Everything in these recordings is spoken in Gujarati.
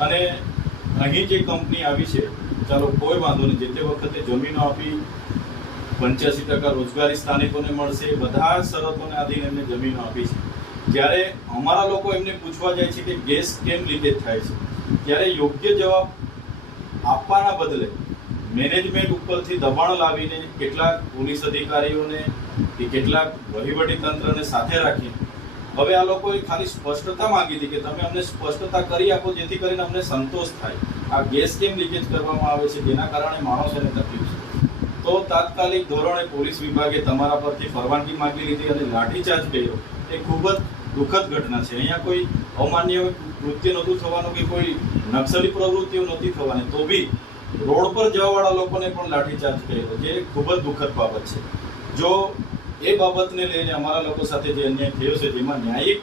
અને અહીં જે કંપની આવી છે, ચાલો કોઈ વાંધો નહીં જે તે વખતે જમીનો આપી, પંચ્યાસી ટકા રોજગારી સ્થાનિકોને મળશે, બધા શરતોને આધીન એમને જમીનો આપી છે. જ્યારે અમારા લોકો એમને પૂછવા જાય છે કે ગેસ કેમ લીકેજ થાય છે, ત્યારે યોગ્ય જવાબ આપવાના બદલે મેનેજમેન્ટ ઉપરથી દબાણ લાવીને કેટલાક પોલીસ અધિકારીઓને કે કેટલાક વહીવટી તંત્રને સાથે રાખી હવે આ લોકોએ ખાલી સ્પષ્ટતા માંગી હતી કે તમે અમને સ્પષ્ટતા કરી આપો, જેથી કરીને અમને સંતોષ થાય. આ ગેસ કેમ લીકેજ કરવામાં આવે છે? જેના કારણે માણસોને તકલીફ છે. તો તાત્કાલિક ધોરણે પોલીસ વિભાગે તમારા પરથી પરવાનગી માંગી લીધી અને લાઠીચાર્જ કર્યો. એ ખૂબ જ દુઃખદ ઘટના છે. અહીંયા કોઈ અમાન્ય કૃત્ય નહોતું થવાનું કે કોઈ નક્સલી પ્રવૃત્તિઓ નહોતી થવાની. તો બી રોડ પર જવાવાળા લોકોને પણ લાઠીચાર્જ કર્યો, જે ખૂબ જ દુઃખદ બાબત છે. જો એ બાબતને લઈને અમારા લોકો સાથે જે અન્યાય થયો છે, જેમાં ન્યાયિક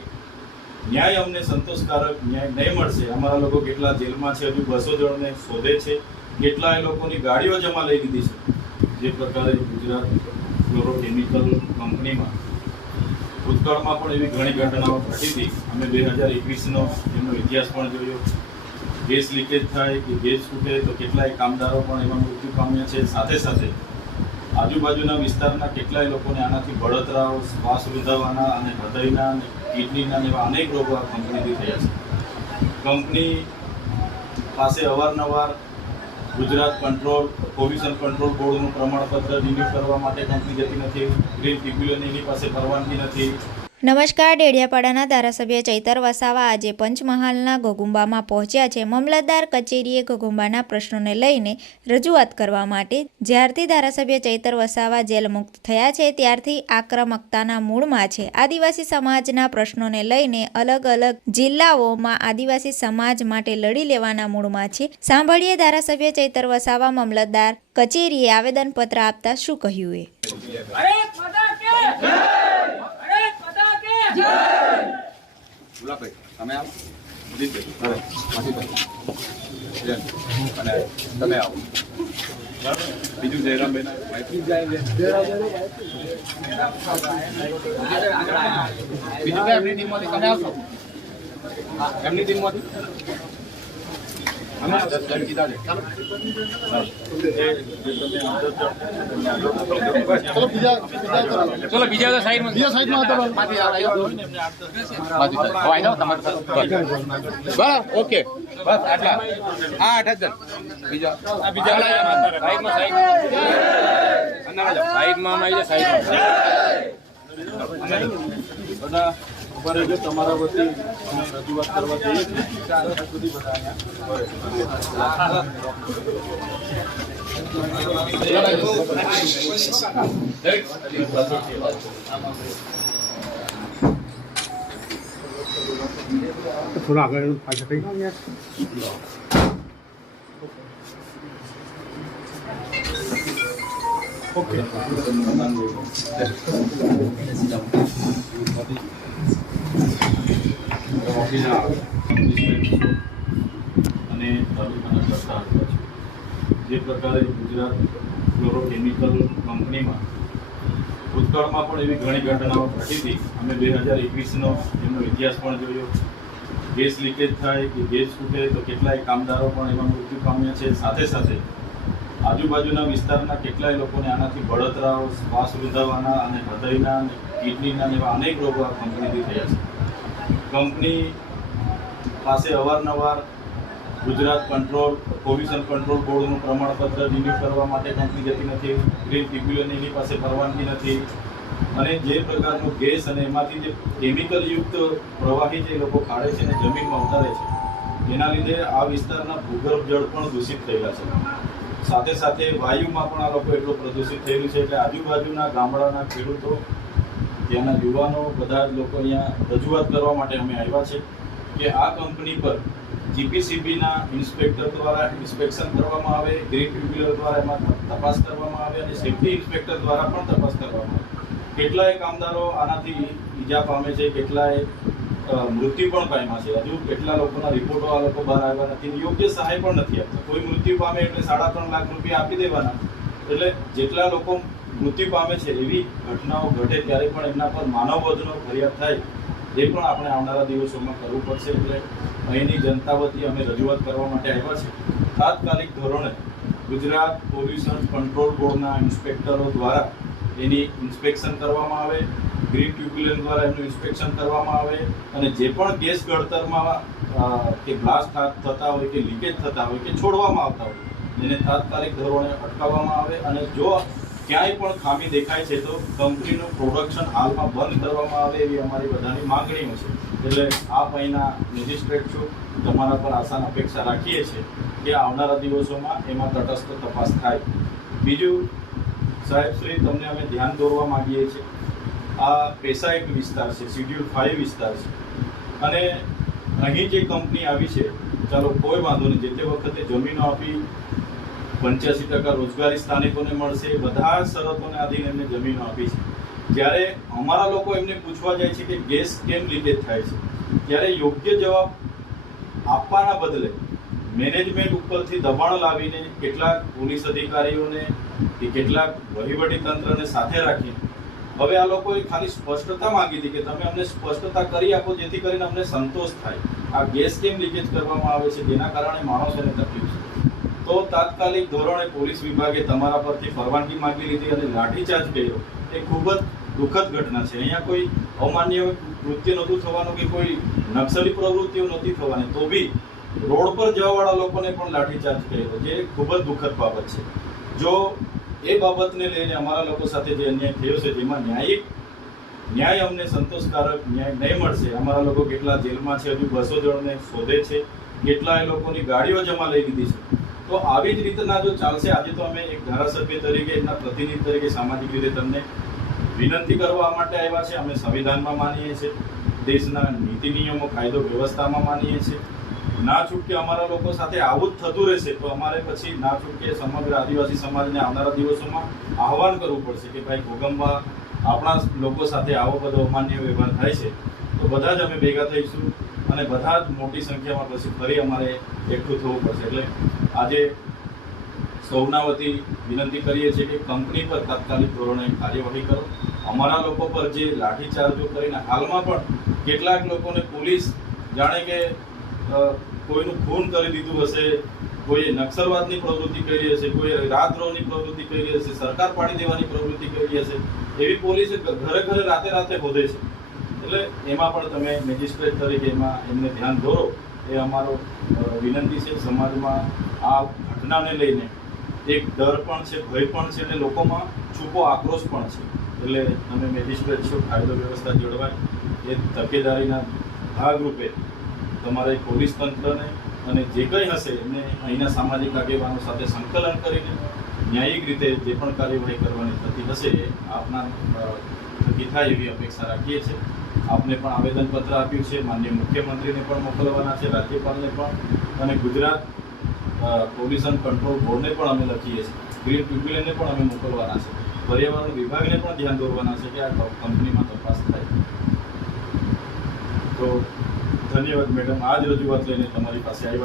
ન્યાય અમને સંતોષકારક ન્યાય નહીં મળશે. અમારા લોકો કેટલા જેલમાં છે, હજુ બસો જણને શોધે છે, કેટલા એ લોકોની ગાડીઓ જમા લઈ લીધી છે. જે પ્રકારે ગુજરાત ફ્લોરોકેમિકલ કંપનીમાં ભૂતકાળમાં પણ એવી ઘણી ઘટનાઓ ઘટી હતી. અમે બે હજાર એકવીસનો એમનો ઇતિહાસ પણ જોયો. ગેસ લીકેજ થાય કે ગેસ ફૂટે તો કેટલાય કામદારો પણ એમાં મૃત્યુ પામ્યા છે. સાથે સાથે આજુબાજુના વિસ્તારના કેટલાય લોકોને આનાથી બળતરાઓ, શ્વાસ રૂંધાવાના અને હૃદયના અને કિડનીના એવા અનેક રોગો આ કંપનીથી થયા છે. કંપની પાસે અવારનવાર ગુજરાત કંટ્રોલ પોલ્યુશન કંટ્રોલ બોર્ડનું પ્રમાણપત્ર રિન્યુ કરવા માટે કંપની જતી નથી, ગ્રીન ટ્રિબ્યુનલની એની પાસે પરવાનગી નથી. નમસ્કાર, ડેડિયાપાડાના ધારાસભ્ય ચૈતર વસાવા આજે પંચમહાલના ઘોગુંબામાં પહોંચ્યા છે. મામલતદાર કચેરીએ ઘોગુંબાના પ્રશ્નોને લઈને રજૂઆત કરવા માટે જ્યારથી ધારાસભ્ય ચૈતર વસાવા જેલ મુક્ત થયા છે, ત્યારથી આક્રમકતાના મૂળમાં છે. આદિવાસી સમાજના પ્રશ્નોને લઈને અલગ અલગ જિલ્લાઓમાં આદિવાસી સમાજ માટે લડી લેવાના મૂળમાં છે. સાંભળીએ ધારાસભ્ય ચૈતર વસાવા, મામલતદાર કચેરીએ આવેદનપત્ર આપતા શું કહ્યું એ ભારત માતા કે ભારત માતા કે ગુલાબભાઈ તમે આવો દિલીપભાઈ માસીભાઈ જય. અને તમે આવો. બીજું જયરામભાઈ બીજું એમની ટીમમાંથી તમે આવશો? એમની ટીમમાંથી અમે દસ જણ કીધા છે ચાલો બીજા સાઈડમાં બીજા સાઈડમાં બસ. ઓકે. બસ આટલા. હા આઠ જ બીજા. આ બીજા. સાઈડમાં સાઈડમાં. સાઈડમાં. બધા ઊભા તમારા વતી અમે રજૂઆત કરવા જઈએ છીએ સુધી બધા થોડા આગળ પાછળ ઓકે. અને તાલુકાના કરતા જે પ્રકારે ગુજરાત ફ્લોરોકેમિકલ કંપનીમાં ભૂતકાળમાં પણ એવી ઘણી ઘટનાઓ ઘટી હતી. અમે બે હજાર એકવીસનો એમનો ઇતિહાસ પણ જોયો. ગેસ લીકેજ થાય કે ગેસ ફૂટે તો કેટલાય કામદારો પણ એમાં મૃત્યુ પામ્યા છે. સાથે સાથે આજુબાજુના વિસ્તારના કેટલાય લોકોને આનાથી બળતરાઓ શ્વાસ રૂંધાવાના અને હૃદયના અને કિડનીના એવા અનેક રોગો આ કંપનીથી થયા છે. કંપની પાસે અવારનવાર ગુજરાત કંટ્રોલ, પોલ્યુશન કંટ્રોલ બોર્ડનું પ્રમાણપત્ર રિન્યુ કરવા માટે કંપની જતી નથી, ગ્રીન ટ્રિબ્યુનલ એની પાસે પરવાનગી નથી. અને જે પ્રકારનો ગેસ અને એમાંથી જે કેમિકલયુક્ત પ્રવાહી જે લોકો ખાડે છે અને જમીનમાં ઉતારે છે, એના લીધે આ વિસ્તારના ભૂગર્ભ જળ પણ દૂષિત થયેલા છે. સાથે સાથે વાયુમાં પણ આ લોકો એટલું પ્રદૂષિત થયેલું છે એટલે આજુબાજુના ગામડાના ખેડૂતો ત્યાંના યુવાનો બધા જ લોકો અહીંયા રજૂઆત કરવા માટે અમે આવ્યા છે કે આ કંપની પર જીપીસીબીના ઇન્સ્પેક્ટર દ્વારા ઇન્સ્પેક્શન કરવામાં આવે ગ્રીન ટ્યુબ્યુલર દ્વારા એમાં તપાસ કરવામાં આવે અને સેફ્ટી ઇન્સ્પેક્ટર દ્વારા પણ તપાસ કરવામાં આવે. કેટલાય કામદારો આનાથી ઈજા પામે છે, કેટલાય મૃત્યુ પણ પામ્યા છે. હજુ કેટલા લોકોના રિપોર્ટો આ લોકો બહાર આવ્યા નથી યોગ્ય સહાય પણ નથી આપતા. કોઈ મૃત્યુ પામે એટલે સાડા ત્રણ લાખ રૂપિયા આપી દેવાના. એટલે જેટલા લોકો મૃત્યુ પામે છે એવી ઘટનાઓ ઘટે ત્યારે પણ એમના પર માનવ વધનો ફરિયાદ થાય, એ પણ આપણે આવનારા દિવસોમાં કરવું પડશે. એટલે અહીંની જનતા વતી અમે રજૂઆત કરવા માટે આવ્યા છે. તાત્કાલિક ધોરણે ગુજરાત પોલ્યુશન કંટ્રોલ બોર્ડના ઇન્સ્પેક્ટરો દ્વારા એની ઇન્સ્પેક્શન કરવામાં આવે, ગ્રીન ટ્યુબ્યુલન દ્વારા એનું ઇન્સ્પેક્શન કરવામાં આવે અને જે પણ ગેસ ગળતરમાં કે બ્લાસ્ટ થતા હોય કે લીકેજ થતા હોય કે છોડવામાં આવતા હોય, એને તાત્કાલિક ધોરણે અટકાવવામાં આવે અને જો ક્યાંય પણ ખામી દેખાય છે તો કંપનીનું પ્રોડક્શન હાલમાં બંધ કરવામાં આવે એવી અમારી બધાની માંગણીઓ છે. એટલે આપ અહીંના મેજિસ્ટ્રેટ છો. તમારા પર આસાન અપેક્ષા રાખીએ છીએ કે આવનારા દિવસોમાં એમાં તટસ્થ તપાસ થાય. બીજું, સાહેબ શ્રી, તમને અમે ધ્યાન દોરવા માંગીએ છીએ. આ પેસા એક વિસ્તાર છે, શિડ્યુલ ફાઇવ વિસ્તાર છે. અને અહીં જે કંપની આવી છે, ચાલો કોઈ વાંધો નહીં, જે તે વખતે જમીનો આપી પંચ્યાસી ટકા રોજગારી સ્થાનિકોને મળશે, બધા શરતોને આધીન એમને જમીનો આપી છે. જ્યારે અમારા લોકો એમને પૂછવા જાય છે કે ગેસ કેમ લીકેજ થાય છે, ત્યારે યોગ્ય જવાબ આપવાના બદલે મેનેજમેન્ટ ઉપરથી દબાણ લાવીને કેટલાક પોલીસ અધિકારીઓને કે કેટલાક વહીવટી તંત્રને સાથે રાખીને, હવે આ લોકોએ ખાલી સ્પષ્ટતા માંગી હતી કે તમે અમને સ્પષ્ટતા કરી આપો, જેથી કરીને અમને સંતોષ થાય. આ ગેસ કેમ લીકેજ કરવામાં આવે છે, જેના કારણે માણસોને તકલીફ તો તાત્કાલિક ધોરણે પોલીસ વિભાગે તમારા પરથી પરવાનગી માંગી લીધી અને લાઠીચાર્જ કર્યો. એ ખૂબ જ દુઃખદ ઘટના છે. અહીંયા કોઈ અમાન્ય કૃત્ય નહોતું થવાનું કે કોઈ નક્સલી પ્રવૃત્તિઓ નહોતી થવાની. તો બી રોડ પર જવાવાળા લોકોને પણ લાઠીચાર્જ કર્યો. જે ખૂબ જ દુઃખદ બાબત છે. જો એ બાબતને લઈને અમારા લોકો સાથે જે અન્યાય થયો છે, જેમાં ન્યાયિક ન્યાય અમને સંતોષકારક ન્યાય નહીં મળશે. અમારા લોકો કેટલા જેલમાં છે, હજુ બસો જણને શોધે છે. કેટલા એ લોકોની ગાડીઓ જમા લઈ લીધી છે. તો આવી જ રીતના જો ચાલશે, આજે તો અમે એક ધારાસભ્ય તરીકે, એમના પ્રતિનિધિ તરીકે સામાજિક રીતે તમને વિનંતી કરવા માટે આવ્યા છે. અમે સંવિધાનમાં માનીએ છીએ. દેશના નીતિ નિયમો, કાયદો, વ્યવસ્થામાં માનીએ છીએ. ના છૂટકે અમારા લોકો સાથે આવું જ થતું રહેશે, તો અમારે પછી ના છૂટકે સમગ્ર આદિવાસી સમાજને આવનારા દિવસોમાં આહવાન કરવું પડશે કે ભાઈ ભૂગંબા આપણા લોકો સાથે આવો બધો અમાન્ય વ્યવહાર થાય છે. તો બધા જ અમે ભેગા થઈશું. અને બધા જ મોટી સંખ્યામાં પછી ફરી અમારે એકઠું થવું પડશે. એટલે આજે સૌના વતી વિનંતી કરીએ છીએ કે કંપની પર તાત્કાલિક ધોરણે કાર્યવાહી કરો. અમારા લોકો પર જે લાઠીચાર્જો કરીને હાલમાં પણ કેટલાક લોકોને પોલીસ જાણે કે કોઈનું ખૂન કરી દીધું હશે, કોઈએ નક્સલવાદની પ્રવૃત્તિ કરી હશે, કોઈએ રાતદ્રોહની પ્રવૃત્તિ કરી હશે, સરકાર પાડી દેવાની પ્રવૃત્તિ કરી હશે, એવી પોલીસ ઘરે ઘરે રાતે રાતે હોદે છે. એટલે એમાં પણ તમે મેજિસ્ટ્રેટ તરીકે એમાં એમને ધ્યાન દોરો. એ અમારો વિનંતી છે સમાજમાં આ ઘટનાને લઈને. એક ડર પણ છે, ભય પણ છે અને લોકોમાં છૂપો આક્રોશ પણ છે. એટલે તમે મેજિસ્ટ્રેટ છો, કાયદો વ્યવસ્થા જળવાય. એ તકેદારીના ભાગરૂપે તમારે પોલીસ તંત્રને અને જે કંઈ હશે એમને અહીંના સામાજિક આગેવાનો સાથે સંકલન કરીને ન્યાયિક રીતે જે પણ કાર્યવાહી કરવાની થતી હશે આપના થકી થાય એવી અપેક્ષા રાખીએ છીએ. આપને પણ આવેદનપત્ર આપ્યું છે. માન્ય મુખ્યમંત્રીને પણ મોકલવાના છે, રાજ્યપાલને પણ. અને ગુજરાત પોલ્યુશન કંટ્રોલ બોર્ડને પણ અમે લખીએ છીએ. ગ્રીન ટ્રિબ્યુનલને પણ અમે મોકલવાના છે. પર્યાવરણ વિભાગને પણ ધ્યાન દોરવાના છે કે આ કંપનીમાં તપાસ થાય. તો ધન્યવાદ મેડમ. આ જ રજૂઆત લઈને તમારી પાસે આવ્યા